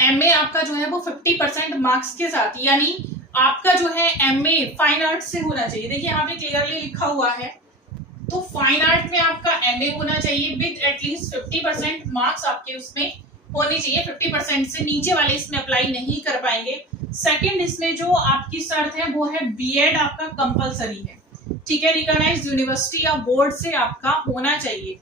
MA आपका जो है वो 50% मार्क्स के साथ, यानी आपका जो है एमए फाइन आर्ट से होना चाहिए। देखिए यहाँ पे क्लियरली लिखा हुआ है, तो फाइन आर्ट में आपका एमए होना चाहिए विद एटलीस्ट 50% मार्क्स आपके उसमें होने चाहिए। 50% से नीचे वाले इसमें अप्लाई नहीं कर पाएंगे। सेकंड, इसमें जो आपकी शर्त है वो है बीएड आपका कंपलसरी है, ठीक है, रिकॉग्नाइज्ड यूनिवर्सिटी या बोर्ड से आपका होना चाहिए,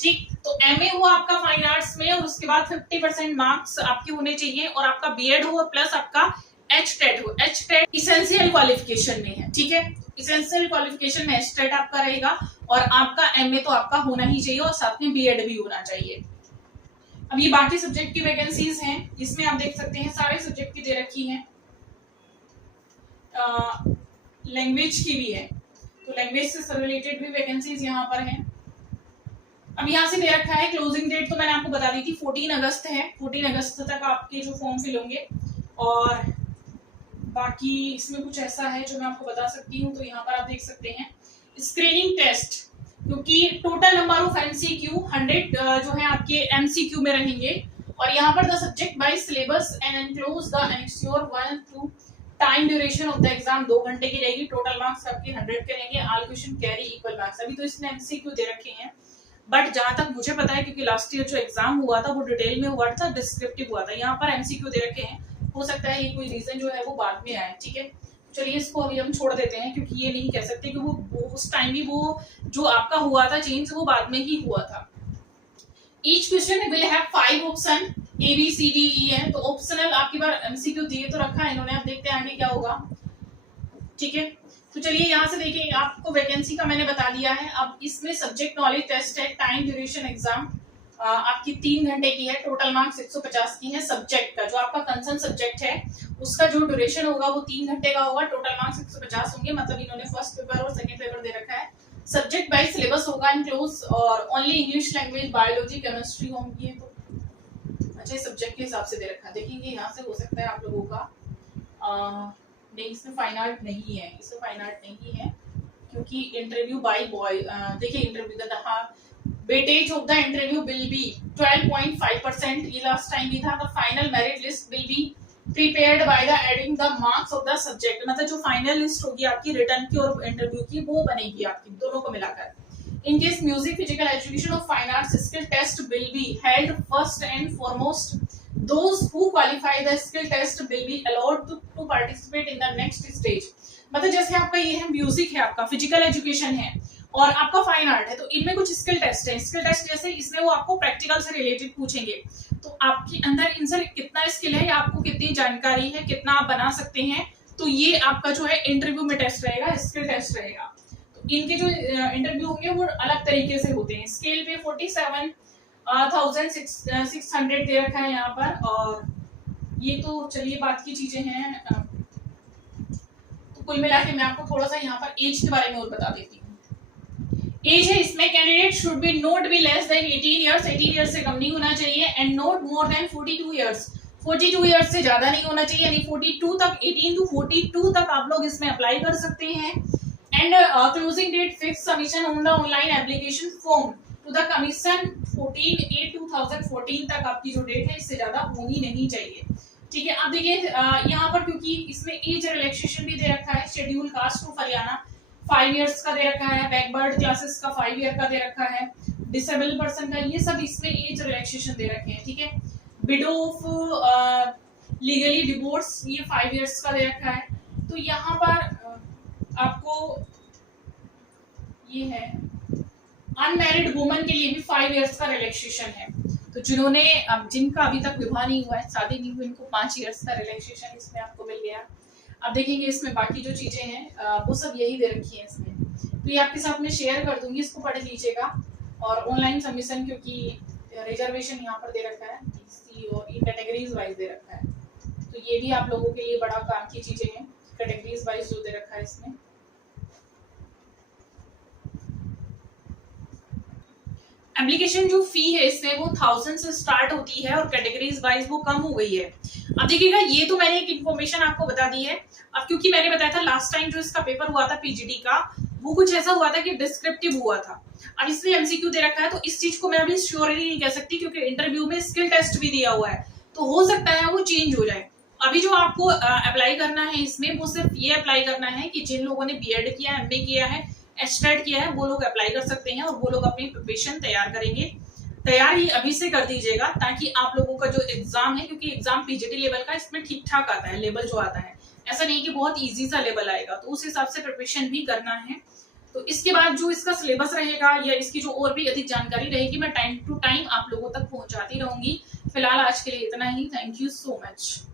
ठीक। तो एमए हुआ आपका फाइन आर्ट्स में, और उसके बाद 50% मार्क्स आपके होने चाहिए, और आपका बीएड हुआ प्लस आपका एचटेट हो। एचटेट इसेंशियल क्वालिफिकेशन में है, ठीक है, इसेंशियल क्वालिफिकेशन में एचटेट आपका रहेगा, और आपका एमए तो आपका होना ही चाहिए, और साथ में बीएड भी होना चाहिए। अब ये बाकी सब्जेक्ट की वैकेंसीज हैं, इसमें आप देख सकते हैं सारे सब्जेक्ट की दे रखी हैं, लैंग्वेज की भी है, तो लैंग्वेज से रिलेटेड भी वैकेंसीज यहाँ पर हैं। अब यहाँ से दे रखा है क्लोजिंग डेट, तो मैंने आपको बता दी थी 14 अगस्त है, 14 अगस्त तक आपके जो फॉर्म फिल होंगे। और बाकी इसमें कुछ ऐसा है जो मैं आपको बता सकती हूँ, तो यहाँ पर आप देख सकते हैं स्क्रीनिंग टेस्ट, क्योंकि टोटल नंबर ऑफ एमसीक्यू 100 जो है आपके एमसीक्यू में रहेंगे, और यहाँ पर the subject by syllabus and enclose the annexure 1 to time duration of the exam 2 घंटे की रहेगी। टोटल मार्क्स आपके 100 के रहेंगे। All question carry equal marks. अभी तो इसमें एमसीक्यू दे रखे हैं, बट जहां तक मुझे पता है, क्योंकि लास्ट ईयर जो एग्जाम हुआ था वो डिटेल में हुआ था, डिस्क्रिप्टिव हुआ था, यहाँ पर एमसीक्यू दे रखे हैं। हो सकता है ये कोई रीजन जो है वो बाद में आए, ठीक है। चलिए इसको अभी हम छोड़ देते हैं, क्योंकि ये नहीं कह सकते कि वो उस टाइम भी वो जो आपका हुआ था चेंज वो बाद में ही हुआ था। Each question will have 5 option, A B C D E है, तो ऑप्शनल आपकी बार एमसीक्यू दिए तो रखा है इन्होंने। अब देखते हैं आगे क्या होगा, ठीक है। तो चलिए यहाँ से देखिए, आपको वैकेंसी का मैंने बता दिया है। अब इसमें सब्जेक्ट नॉलेज टेस्ट है, टाइम ड्यूरेशन एग्जाम आपकी 3 घंटे की है, टोटल मार्क्स 150 की है। सब्जेक्ट का जो आपका कंसर्न सब्जेक्ट है उसका जो ड्यूरेशन होगा वो 3 घंटे का होगा, टोटल मार्क्स 150 होंगे, मतलब इन्होंने फर्स्ट पेपर और सेकंड पेपर दे रखा है। सब्जेक्ट बाय सिलेबस होगा इनक्लूज, और only English language, biology, chemistry होंगी, तो अच्छे सब्जेक्ट के हिसाब से दे रखा है। देखेंगे यहाँ से हो सकता है आप लोगों का नहीं, इसमें फाइन आर्ट नहीं है, इसमें फाइन आर्ट नहीं है, क्योंकि इंटरव्यू बाय बॉय, देखिए interview the weightage of the interview will be 12.5%, ये लास्ट टाइम भी था। The final merit list will be prepared by the adding the marks of the subject, मतलब जो फाइनल लिस्ट होगी आपकी रिटर्न की और इंटरव्यू की वो बनेगी आपकी दोनों को मिलाकर। In case music, physical education or fine arts skill test will be held first and foremost. Those who qualify the skill test will be allowed to participate in the next stage. मतलब जैसे आपका ये है music है, आपका physical education है और आपका फाइन आर्ट है, तो इनमें कुछ स्किल टेस्ट है। स्किल टेस्ट जैसे इसमें वो आपको प्रैक्टिकल से रिलेटेड पूछेंगे, तो आपके अंदर इनसे कितना स्किल है, आपको कितनी जानकारी है, कितना आप बना सकते हैं, तो ये आपका जो है इंटरव्यू में टेस्ट रहेगा, स्किल टेस्ट रहेगा। इनके जो इंटरव्यू होंगे वो अलग तरीके से होते हैं। स्केल पे 47,600 दे रखा है यहाँ पर, और ये तो चलिए बात की चीजें हैं। तो कुल मिला के मैं आपको थोड़ा सा यहाँ पर एज के बारे में और बता देती हूँ। एज है इसमें, candidate should be not be less than 18 years, 18 years से कम नहीं होना चाहिए, and not more than 42 years, 42 years से ज्यादा नहीं होना चाहिए, यानी 42 तक, 18 to 42 तक आप लोग इसमें अप्लाई कर सकते हैं। And closing date fixed submission on the online application form to the commission 14/8/2014 तक आपकी जो डेट है इससे ज्यादा होनी नहीं चाहिए, ठीक है। अब देखिए यहाँ पर क्योंकि इसमें एज रिलैक्सेशन भी दे रखा है, schedule caste of Haryana 5 years का दे रखा है, बैकवर्ड क्लासेस का 5 ईयर का दे रखा है, डिसेबल पर्सन का, ये सब इसमें एज रिलैक्सेशन दे रखे हैं, ठीक है। विडो ऑफ लीगली डिवोर्स ये 5 इयर्स का दे रखा है। तो यहाँ पर आपको ये है अनमैरिड वुमन के लिए भी 5 इयर्स का रिलैक्सेशन है। तो जिन्होंने जिनका अभी तक विवाह नहीं हुआ है, शादी नहीं हुई, इनको 5 इयर्स का रिलैक्सेशन इसमें आपको मिल गया। अब देखेंगे इसमें बाकी जो चीजें हैं वो सब यही दे रखी है इसमें, तो ये आपके साथ में शेयर कर दूंगी, इसको पढ़ लीजिएगा। और ऑनलाइन सबमिशन, क्योंकि रिजर्वेशन यहाँ पर दे रखा है टीसी और कैटेगरीज वाइज दे रखा है, तो ये भी आप लोगों के लिए बड़ा काम की चीजें हैं, कैटेगरीज वाइज जो दे रखा है इसमें। एप्लीकेशन जो फी है इसमें वो 1000 से स्टार्ट होती है, और कैटेगरीज वाइज वो कम हो गई है। अब देखिएगा, ये तो मैंने एक इन्फॉर्मेशन आपको बता दी है। अब क्योंकि मैंने बताया था लास्ट टाइम जो इसका पेपर हुआ था पीजीडी का, वो कुछ ऐसा हुआ था कि डिस्क्रिप्टिव हुआ था, अब इसमें एमसीक्यू दे रखा है, तो इस चीज को मैं अभी श्योरली नहीं कह सकती, क्योंकि इंटरव्यू में स्किल टेस्ट भी दिया हुआ है, तो तो हो सकता है वो चेंज हो जाए। अभी जो आपको अप्लाई करना है इसमें, वो सिर्फ ये अप्लाई करना है कि जिन लोगों ने बीएड किया है, एमए किया है, एस्टेट किया है, वो लोग अप्लाई कर सकते हैं और वो लोग अपनी प्रिपरेशन तैयार करेंगे। तैयार ही अभी से कर दीजिएगा ताकि आप लोगों का जो एग्जाम है, क्योंकि एग्जाम पीजीटी लेवल का, इसमें ठीक ठाक आता है लेवल जो आता है, ऐसा नहीं कि बहुत इजी सा लेवल आएगा, तो उस हिसाब से प्रिपरेशन भी करना है। तो इसके बाद जो इसका सिलेबस रहेगा या इसकी जो और भी अधिक जानकारी रहेगी, मैं टाइम टू टाइम आप लोगों तक पहुंचाती रहूंगी। फिलहाल आज के लिए इतना ही। Thank you so much.